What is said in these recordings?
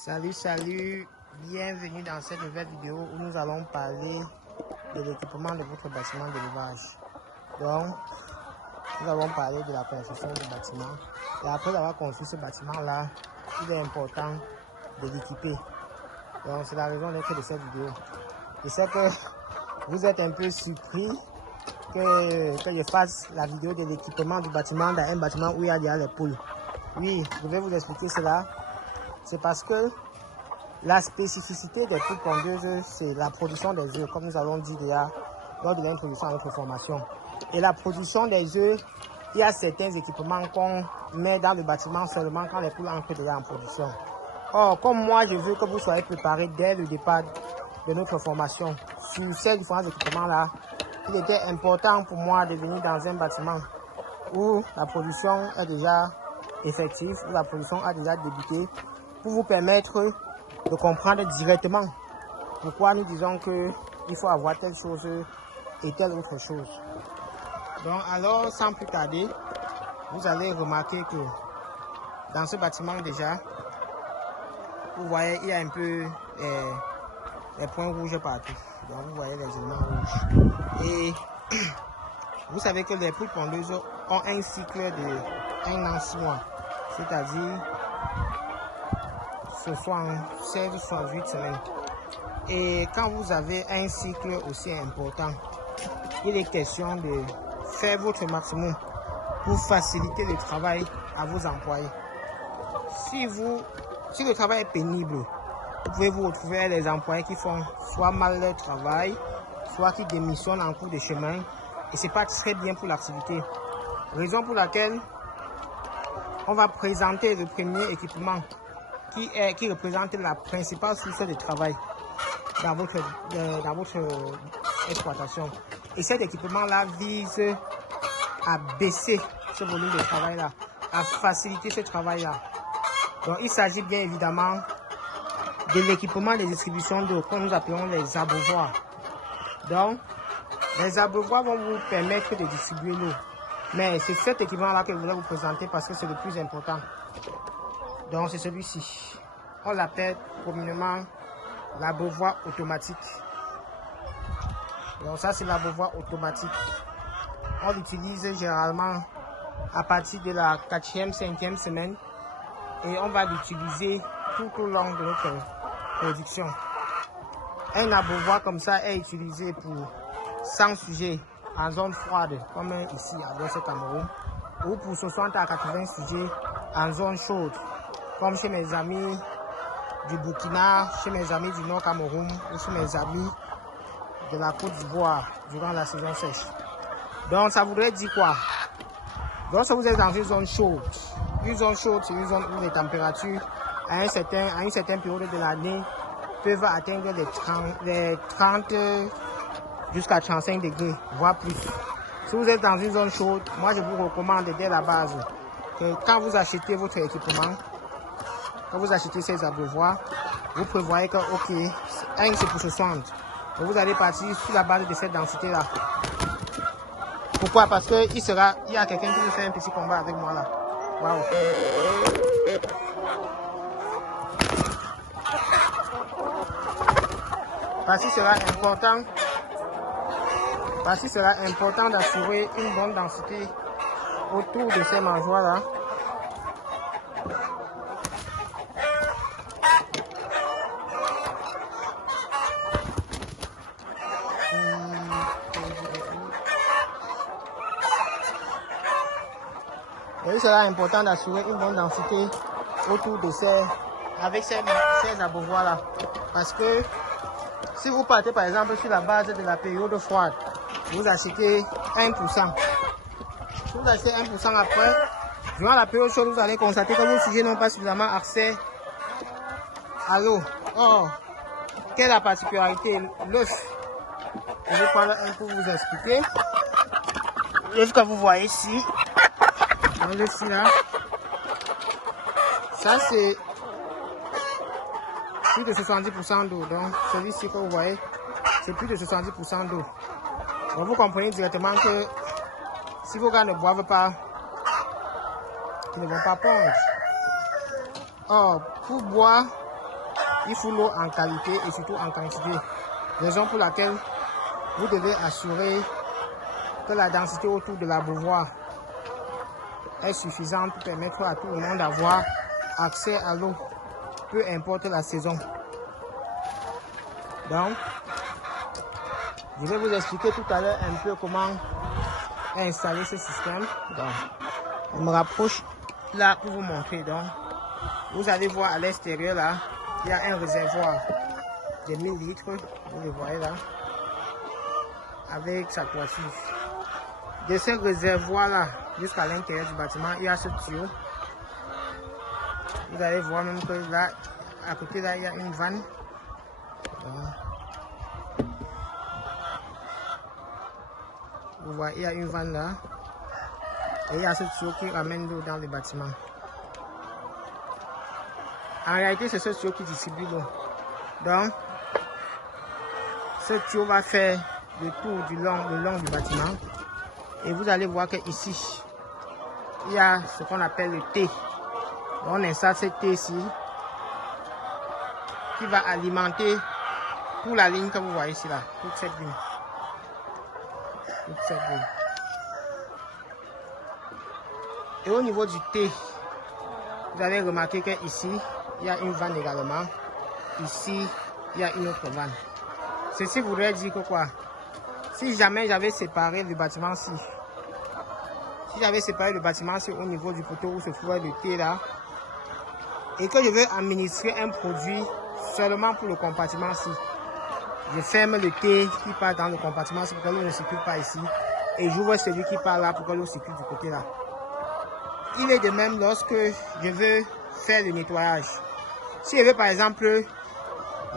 Salut, bienvenue dans cette nouvelle vidéo où nous allons parler de l'équipement de votre bâtiment d'élevage. Donc, nous allons parler de la construction du bâtiment. Et après avoir construit ce bâtiment-là, il est important de l'équiper. Donc, c'est la raison d'être de cette vidéo. Je sais que vous êtes un peu surpris que je fasse la vidéo de l'équipement du bâtiment dans un bâtiment où il y a déjà les poules. Oui, je vais vous expliquer cela. C'est parce que la spécificité des poules pondeuses, c'est la production des œufs, comme nous avons dit déjà lors de l'introduction à notre formation. Et la production des œufs, il y a certains équipements qu'on met dans le bâtiment seulement quand les poules entrent déjà en production. Or, comme moi, je veux que vous soyez préparés dès le départ de notre formation sur ces différents équipements-là, il était important pour moi de venir dans un bâtiment où la production est déjà effective, où la production a déjà débuté, pour vous permettre de comprendre directement pourquoi nous disons qu'il faut avoir telle chose et telle autre chose. Donc alors, sans plus tarder, vous allez remarquer que dans ce bâtiment déjà, vous voyez, il y a un peu les points rouges partout. Donc vous voyez les éléments rouges. Et vous savez que les poules pondeuses ont un cycle de 1 an 6 mois. C'est-à-dire 16-68 semaines. Et quand vous avez un cycle aussi important, il est question de faire votre maximum pour faciliter le travail à vos employés. Si le travail est pénible, vous pouvez vous retrouver avec des employés qui font soit mal leur travail, soit qui démissionnent en cours de chemin. Et ce n'est pas très bien pour l'activité. Raison pour laquelle on va présenter le premier équipement qui représente la principale source de travail dans votre exploitation. Et cet équipement-là vise à baisser ce volume de travail-là, à faciliter ce travail-là. Donc, il s'agit bien évidemment de l'équipement de distribution d'eau, que nous appelons les abreuvoirs. Donc, les abreuvoirs vont vous permettre de distribuer l'eau. Mais c'est cet équipement-là que je voulais vous présenter parce que c'est le plus important. Donc, c'est celui-ci. On l'appelle communément l'abreuvoir automatique. Donc, ça, c'est l'abreuvoir automatique. On l'utilise généralement à partir de la 4e, 5e semaine. Et on va l'utiliser tout au long de notre production. Un abreuvoir comme ça est utilisé pour 100 sujets en zone froide, comme ici à l'Ouest Cameroun, ou pour 60 à 80 sujets en zone chaude, comme chez mes amis du Burkina, chez mes amis du Nord Cameroun, ou chez mes amis de la Côte d'Ivoire durant la saison sèche. Donc ça voudrait dire quoi? Donc si vous êtes dans une zone chaude, c'est une zone où les températures à une certaine période de l'année peuvent atteindre les 30 jusqu'à 35 degrés, voire plus. Si vous êtes dans une zone chaude, moi je vous recommande dès la base que quand vous achetez votre équipement, quand vous achetez ces abreuvoirs, vous prévoyez que ok, c'est pour 60. Donc vous allez partir sur la base de cette densité-là. Pourquoi? Parce que il y a quelqu'un qui veut faire un petit combat avec moi là. Waouh. Parce que sera important d'assurer une bonne densité autour de ces mangeoires là. Et il sera important d'assurer une bonne densité autour de ces abreuvoirs là. Parce que si vous partez par exemple sur la base de la période froide, vous achetez 1%. Si vous achetez 1% après, durant la période chaude, vous allez constater que vos sujets n'ont pas suffisamment accès à l'eau. Or, quelle est la particularité? L'œuf. Je vais prendre un pour vous expliquer. L'œuf que vous voyez ici, dans l'œuf là, ça c'est plus de 70% d'eau. Donc celui-ci que vous voyez, c'est plus de 70% d'eau. Donc vous comprenez directement que si vos gars ne boivent pas, ils ne vont pas pondre. Or, pour boire, il faut l'eau en qualité et surtout en quantité. Raison pour laquelle vous devez assurer que la densité autour de l'abreuvoir est suffisante pour permettre à tout le monde d'avoir accès à l'eau, peu importe la saison. Donc, je vais vous expliquer tout à l'heure un peu comment installer ce système. Donc, je me rapproche là pour vous montrer. Donc, vous allez voir à l'extérieur là, il y a un réservoir de 1000 litres, vous le voyez là, avec sa toiture. De ce réservoir là jusqu'à l'intérieur du bâtiment, il y a ce tuyau. Vous allez voir même que là, à côté là, il y a une vanne. Vous voyez, il y a une vanne là. Et il y a ce tuyau qui ramène l'eau dans le bâtiment. En réalité, c'est ce tuyau qui distribue l'eau. Donc, ce tuyau va faire le tour le long du bâtiment. Et vous allez voir qu'ici, il y a ce qu'on appelle le T. On installe ce T ici, qui va alimenter pour la ligne que vous voyez ici là, toute cette ligne. Et au niveau du T, vous allez remarquer qu'ici, il y a une vanne également. Ici, il y a une autre vanne. Ceci voudrait dire que quoi? Si jamais j'avais séparé le bâtiment-ci, au niveau du poteau où se trouvait le T là, et que je veux administrer un produit seulement pour le compartiment-ci, je ferme le T qui part dans le compartiment-ci pour que l'eau ne circule pas ici, et j'ouvre celui qui part là pour que l'eau circule du côté là. Il est de même lorsque je veux faire le nettoyage. Si je veux par exemple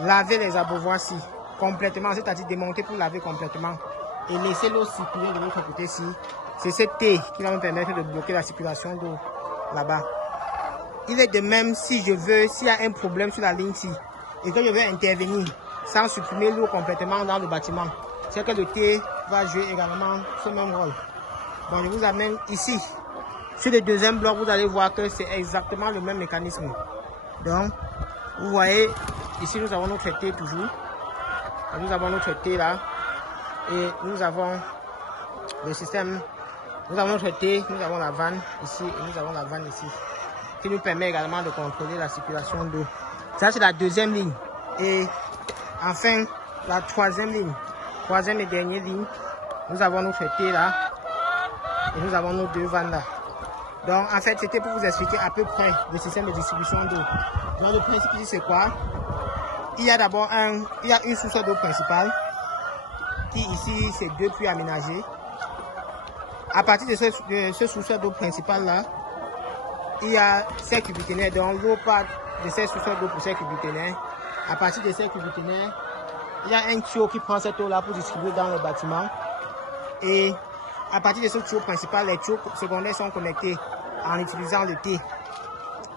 laver les abreuvoirs-ci complètement, c'est-à-dire démonter pour laver complètement et laisser l'eau circuler de l'autre côté-ci, c'est ce T qui va me permettre de bloquer la circulation d'eau là-bas. Il est de même si je veux, s'il y a un problème sur la ligne-ci et que je veux intervenir sans supprimer l'eau complètement dans le bâtiment, c'est que le T va jouer également ce même rôle. Bon, je vous amène ici. Sur le deuxième bloc, vous allez voir que c'est exactement le même mécanisme. Donc, vous voyez, ici nous avons notre T toujours. Nous avons notre T là. Et nous avons le système. Nous avons notre T, nous avons la vanne ici et nous avons la vanne ici. Qui nous permet également de contrôler la circulation d'eau. Ça, c'est la deuxième ligne. Et enfin, la troisième ligne. Troisième et dernière ligne. Nous avons notre T là. Et nous avons nos deux vannes là. Donc, en fait, c'était pour vous expliquer à peu près le système de distribution d'eau. Donc, le principe ici, c'est quoi? Il y a d'abord une sous-sol d'eau principale, qui ici, c'est 2 puits aménagés. À partir de ce sous-sol d'eau principal là, il y a 5 cubiténaires. Donc, l'eau part de ces sous-sols d'eau pour ces cubiténaires. À partir de ces cubiténaires, il y a un tuyau qui prend cette eau là pour distribuer dans le bâtiment. Et à partir de ce tuyau principal, les tuyaux secondaires sont connectés en utilisant le T.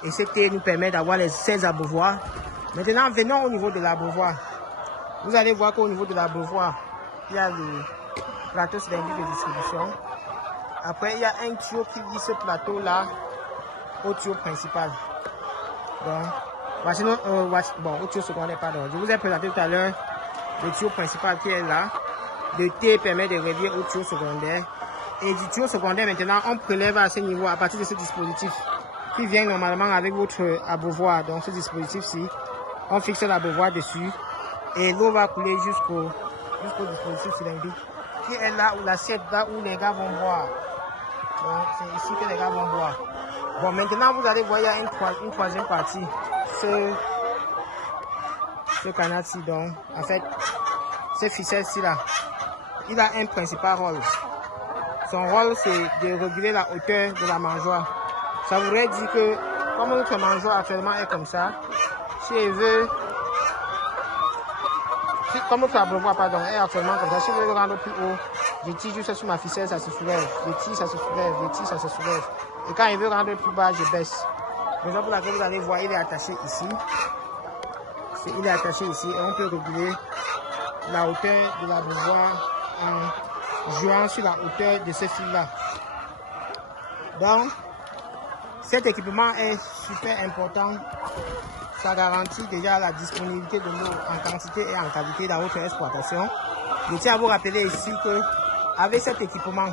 Et ce T nous permet d'avoir les 16 abreuvoirs. Maintenant, venons au niveau de l'abreuvoir. Vous allez voir qu'au niveau de l'abreuvoir, il y a le plateau cylindrique de distribution. Après, il y a un tuyau qui lie ce plateau-là au tuyau principal. Donc, voici au tuyau secondaire, pardon. Je vous ai présenté tout à l'heure le tuyau principal qui est là. Le T permet de relier au tuyau secondaire. Et du tuyau secondaire, maintenant, on prélève à ce niveau à partir de ce dispositif qui vient normalement avec votre abreuvoir. Donc, ce dispositif-ci, on fixe l'abreuvoir dessus et l'eau va couler jusqu'au dispositif cylindrique qui est là où l'assiette, là où les gars vont boire. Donc, c'est ici que les gars vont boire. Bon, maintenant, vous allez voir, il y a une troisième partie. Ce canal-ci, donc, en fait, ce ficelle-ci là, il a un principal rôle. Son rôle, c'est de réguler la hauteur de la mangeoire. Ça voudrait dire que, comme notre mangeoire actuellement est comme ça, comme notre abreuvoir, pardon, est actuellement comme ça, si je veux le rendre plus haut, je tire juste sur ma ficelle, ça se soulève. Je tire, ça se soulève. Je tire, ça se soulève. Et quand il veut rendre plus bas, je baisse. Raison pour laquelle vous allez voir, il est attaché ici. Il est attaché ici et on peut réguler la hauteur de l'abreuvoir en jouant sur la hauteur de ce fil-là. Donc, cet équipement est super important ça garantit déjà la disponibilité de l'eau en quantité et en qualité dans votre exploitation. Je tiens à vous rappeler ici que avec cet équipement,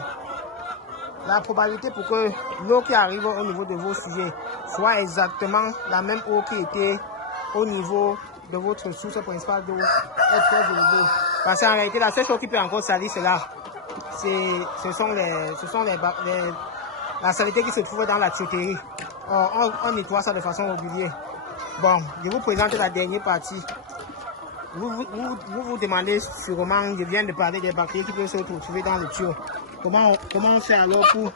la probabilité pour que l'eau qui arrive au niveau de vos sujets soit exactement la même eau qui était au niveau de votre source principale d'eau est très élevée. Parce qu'en réalité, la seule chose qui peut encore salir cela, ce sont la saleté qui se trouve dans la tuyauterie. On nettoie ça de façon régulière. Bon, je vous présente la dernière partie. Vous demandez sûrement, je viens de parler des bactéries qui peuvent se retrouver dans le tuyau. Comment on fait alors pour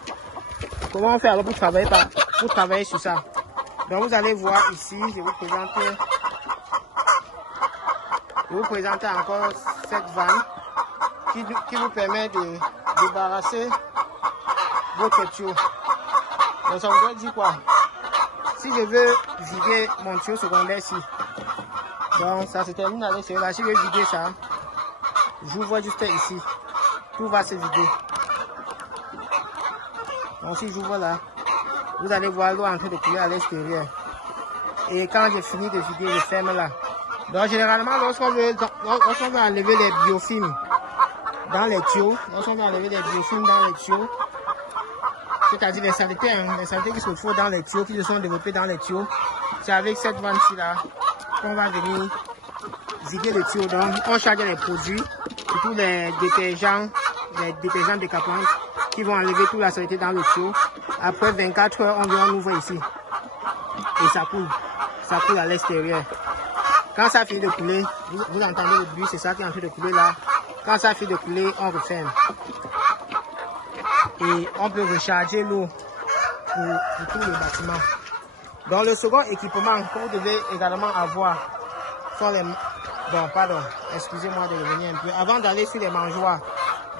travailler sur ça? Donc vous allez voir ici, je vous présente encore cette vanne qui vous permet de débarrasser votre tuyau. Donc ça veut dire quoi? Si je veux vider mon tuyau secondaire ici, donc ça se termine à l'extérieur là, si je veux vider ça, j'ouvre juste ici, tout va se vider. Donc si j'ouvre là, vous allez voir l'eau en train de couler à l'extérieur. Et quand j'ai fini de vider, je ferme là. Donc généralement, lorsqu'on veut enlever les biofilms dans les tuyaux, c'est-à-dire les saletés qui se trouvent dans les tuyaux, qui se sont développées dans les tuyaux, c'est avec cette vanne-ci là qu'on va venir vider le tuyau. Donc on charge les produits, surtout les détergents décapants qui vont enlever toute la saleté dans le tuyau. Après 24 heures, on ouvre ici et ça coule à l'extérieur. Quand ça finit de couler, vous entendez le bruit, c'est ça qui est en train de couler là. Quand ça finit de couler, on referme. Et on peut recharger l'eau pour tout le bâtiment. Donc le second équipement que vous devez également avoir sont les... Bon, pardon, excusez-moi de revenir un peu. Avant d'aller sur les mangeoires,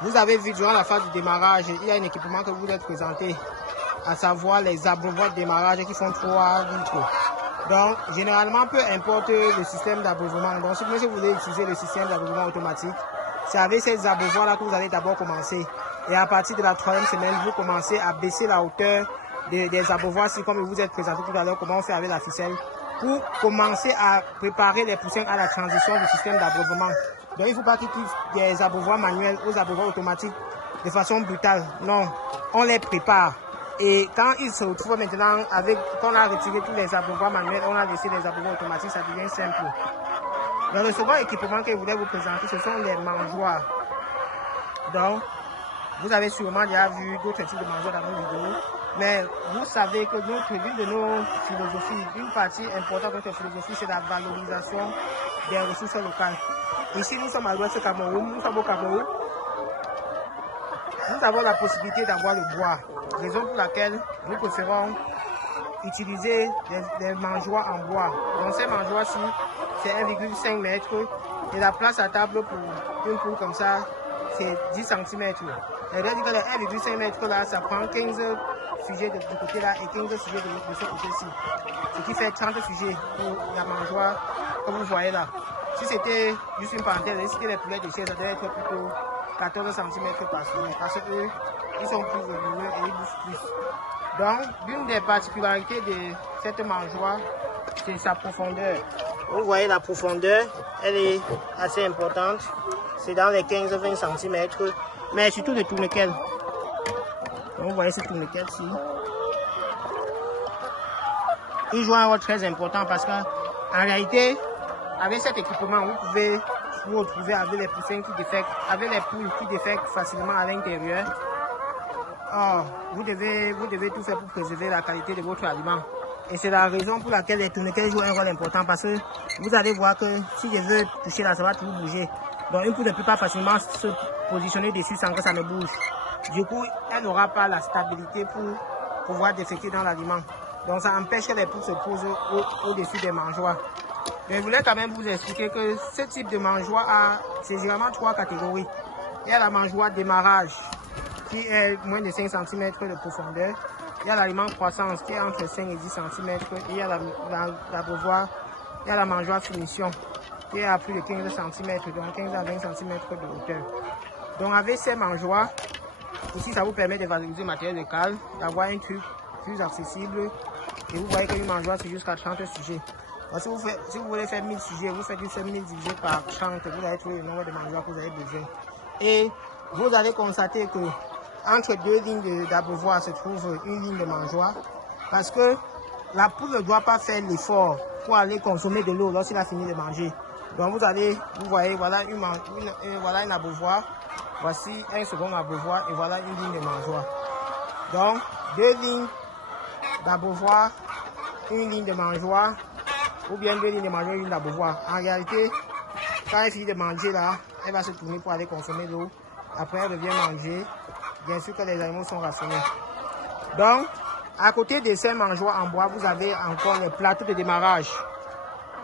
vous avez vu durant la phase du démarrage, il y a un équipement que vous êtes présenté, à savoir les abreuvoirs de démarrage qui font 3 litres. Donc, généralement, peu importe le système d'abreuvement. Donc, si vous voulez utiliser le système d'abreuvement automatique, c'est avec ces abreuvoirs-là que vous allez d'abord commencer. Et à partir de la 3e semaine, vous commencez à baisser la hauteur des abreuvoirs, si comme vous êtes présenté tout à l'heure, comment on fait avec la ficelle, pour commencer à préparer les poussins à la transition du système d'abreuvement. Donc, il ne faut pas qu'ils touchent des abreuvoirs manuels aux abreuvoirs automatiques de façon brutale. Non, on les prépare. Et quand ils se retrouvent maintenant avec, qu'on a retiré tous les abreuvoirs manuels, on a laissé les abreuvoirs automatiques, ça devient simple. Dans le second équipement que je voulais vous présenter, ce sont les mangeoires. Donc, vous avez sûrement déjà vu d'autres types de mangeoires dans nos vidéos, mais vous savez que l'une de nos philosophies, une partie importante de notre philosophie, c'est la valorisation des ressources locales. Ici, nous sommes à l'ouest du Cameroun, nous sommes au Cameroun. Nous avons la possibilité d'avoir le bois, raison pour laquelle nous préférons utiliser des mangeoires en bois. Donc ces mangeoires-ci, c'est 1,5 mètres et la place à table pour une poule comme ça, c'est 10 cm. C'est-à-dire que les 1,5 mètres là, ça prend 15 sujets de ce côté là et 15 sujets de ce côté-ci. Ce qui fait 30 sujets pour la mangeoire que vous voyez là. Si c'était juste une parenthèse, si c'était les poulets de chair, ça devait être plutôt 14 cm par semaine, parce qu'eux, ils sont plus volumineux et ils bouffent plus. Donc, l'une des particularités de cette mangeoire, c'est sa profondeur. Vous voyez la profondeur, elle est assez importante. C'est dans les 15-20 cm, mais surtout le tournequel. Donc, vous voyez ce tournequel-ci. Il joue un rôle très important parce qu'en réalité, avec cet équipement, vous pouvez vous retrouver avec les poussins qui défectent, avec les poules qui défectent facilement à l'intérieur. Or, vous devez tout faire pour préserver la qualité de votre aliment. Et c'est la raison pour laquelle les tournequets jouent un rôle important, parce que vous allez voir que si je veux toucher là, ça va toujours bouger. Donc une poule ne peut pas facilement se positionner dessus sans que ça ne bouge. Du coup, elle n'aura pas la stabilité pour pouvoir défecter dans l'aliment. Donc ça empêche que les poules se posent au-dessus des mangeoires. Mais je voulais quand même vous expliquer que ce type de mangeoire a, c'est généralement 3 catégories. Il y a la mangeoire démarrage qui est moins de 5 cm de profondeur. Il y a l'aliment croissance qui est entre 5 et 10 cm. Et il y a l'abreuvoir, il y a la mangeoire finition qui est à plus de 15 cm, donc 15 à 20 cm de hauteur. Donc avec ces mangeoires, ici ça vous permet de valoriser le matériel local, d'avoir un truc plus accessible. Et vous voyez qu'une mangeoire c'est jusqu'à 30 sujets. Donc, si vous voulez faire 1000 sujets, vous faites une seule 1000 divisé par 30, vous allez trouver le nombre de mangeoires que vous avez besoin. Et vous allez constater que entre deux lignes d'abreuvoir se trouve une ligne de mangeoire, parce que la poule ne doit pas faire l'effort pour aller consommer de l'eau lorsqu'il a fini de manger. Donc vous voyez, voilà voilà une abreuvoir, voici un second abreuvoir et voilà une ligne de mangeoire. Donc deux lignes d'abreuvoir, une ligne de mangeoire, ou bien deux lignes de mangeoire, une ligne d'abreuvoir. En réalité, quand elle finit de manger là, elle va se tourner pour aller consommer l'eau. Après, elle revient manger. Bien sûr que les animaux sont rationnés. Donc, à côté de ces mangeoires en bois, vous avez encore les plateaux de démarrage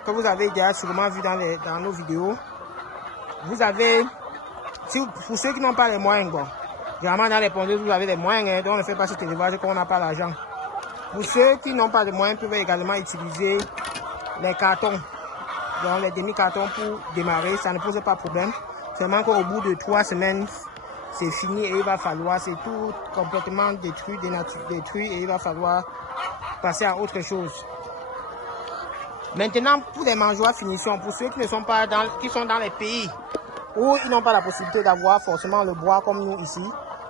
que vous avez déjà sûrement vu dans nos vidéos. Vous avez, pour ceux qui n'ont pas les moyens, bon, généralement dans les pondeuses, vous avez les moyens, hein, donc on ne fait pas cet élevage quand on n'a pas l'argent. Pour ceux qui n'ont pas de moyens, peuvent également utiliser les cartons, donc les demi-cartons pour démarrer, ça ne pose pas de problème. Seulement qu'au bout de 3 semaines, c'est fini et il va falloir, c'est tout complètement détruit, détruit et il va falloir passer à autre chose. Maintenant, pour les mangeoires finitions, pour ceux qui ne sont pas qui sont dans les pays où ils n'ont pas la possibilité d'avoir forcément le bois comme nous ici,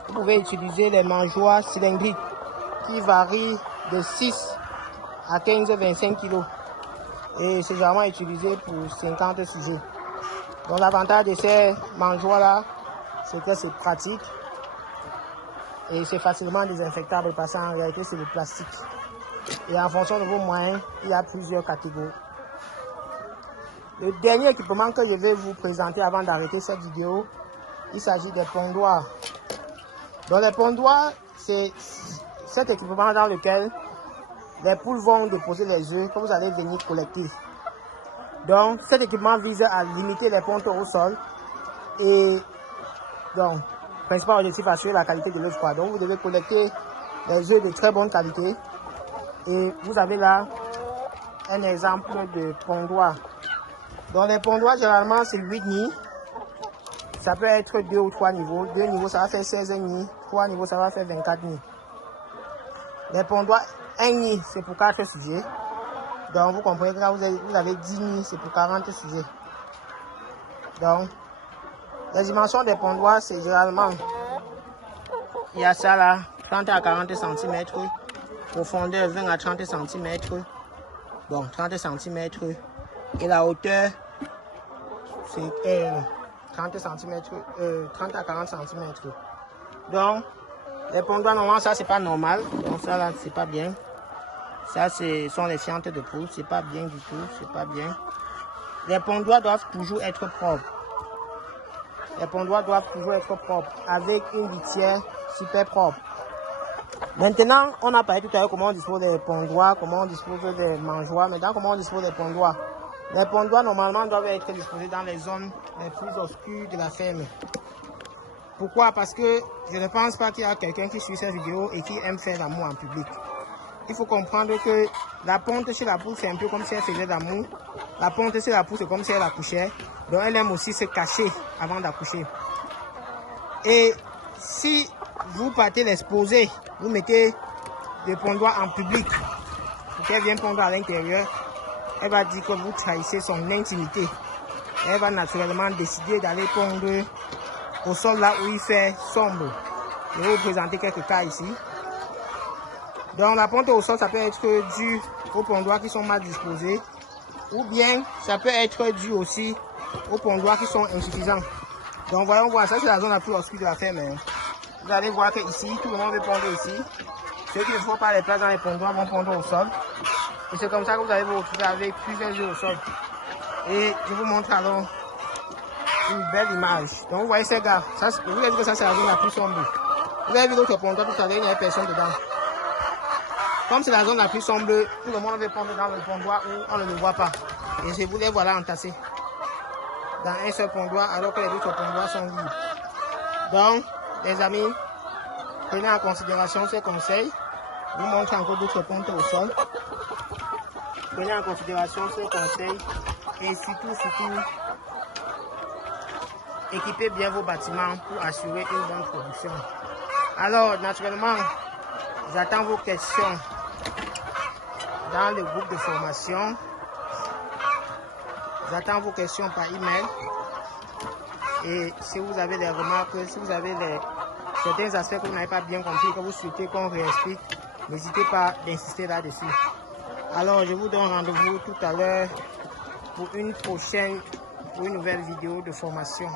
vous pouvez utiliser les mangeoires cylindriques qui varient de 6 à 15-25 kg. Et c'est généralement utilisé pour 50 sujets. Donc l'avantage de ces mangeoires-là, c'est que c'est pratique et c'est facilement désinfectable parce qu'en réalité c'est le plastique. Et en fonction de vos moyens, il y a plusieurs catégories. Le dernier équipement que je vais vous présenter avant d'arrêter cette vidéo, il s'agit des pondoirs. Donc les pondoirs, c'est cet équipement dans lequel les poules vont déposer les œufs que vous allez venir collecter. Donc cet équipement vise à limiter les pontes au sol et donc principal objectif assurer la qualité de l'œuf. Donc vous devez collecter les œufs de très bonne qualité. Et vous avez là un exemple de pondoir. Donc les pondoirs généralement c'est 8 nids. Ça peut être 2 ou 3 niveaux. 2 niveaux ça va faire 16 nids. 3 niveaux ça va faire 24 nids. Les pondoirs, un nid c'est pour 4 sujets. Donc vous comprenez que là vous avez 10 nids, c'est pour 40 sujets. Donc les dimensions des pondoirs c'est généralement, il y a ça là, 30 à 40 cm. Profondeur 20 à 30 cm, bon 30 cm, et la hauteur c'est 30 cm, 30 à 40 cm. Donc les pondoirs normalement ça c'est pas normal, donc ça là c'est pas bien. Ça sont les fientes de poule, c'est pas bien du tout, c'est pas bien. Les pondoirs doivent toujours être propres. Les pondoirs doivent toujours être propres avec une litière super propre. Maintenant, on a parlé tout à l'heure comment on dispose des pondoirs, comment on dispose des mangeoires. Maintenant, comment on dispose des pondoirs. Les pondoirs, normalement, doivent être disposés dans les zones les plus obscures de la ferme. Pourquoi? Parce que je ne pense pas qu'il y a quelqu'un qui suit cette vidéo et qui aime faire l'amour en public. Il faut comprendre que la ponte chez la poule, c'est un peu comme si elle faisait l'amour. La ponte chez la poule, c'est comme si elle accouchait. Donc, elle aime aussi se cacher avant d'accoucher. Et si vous partez l'exposer, vous mettez le pondoir en public pour qu'elle vienne pondre à l'intérieur, elle va dire que vous trahissez son intimité. Elle va naturellement décider d'aller pondre au sol là où il fait sombre. Je vais vous présenter quelques cas ici. Donc la ponte au sol, ça peut être dû aux pondoirs qui sont mal disposés, ou bien ça peut être dû aussi aux pondoirs qui sont insuffisants. Donc voyons voir, ça c'est la zone la plus obscure de la ferme. Hein. Vous allez voir que ici, tout le monde veut pondre ici. Ceux qui ne font pas les places dans les pondoirs vont pondre au sol. Et c'est comme ça que vous allez vous retrouver avec plusieurs œufs au sol. Et je vous montre alors une belle image. Donc vous voyez ces gars, ça, vous voyez que ça c'est la zone la plus sombre. Vous avez vu l'autre pondoir tout à l'heure, il n'y a personne dedans. Comme c'est la zone la plus sombre, tout le monde veut pondre dans le pondoir où on ne le voit pas. Et je vous les voilà entassés dans un seul pondoir alors que les autres pondoirs sont libres. Donc, les amis, prenez en considération ces conseils. Je vous montre encore d'autres pontes au sol. Prenez en considération ces conseils et surtout, équipez bien vos bâtiments pour assurer une bonne production. Alors, naturellement, j'attends vos questions dans le groupe de formation J'attends vos questions par email. Et si vous avez des remarques, si vous avez certains aspects que vous n'avez pas bien compris, que vous souhaitez qu'on réexplique, n'hésitez pas d'insister là-dessus. Alors, je vous donne rendez-vous tout à l'heure pour une nouvelle vidéo de formation.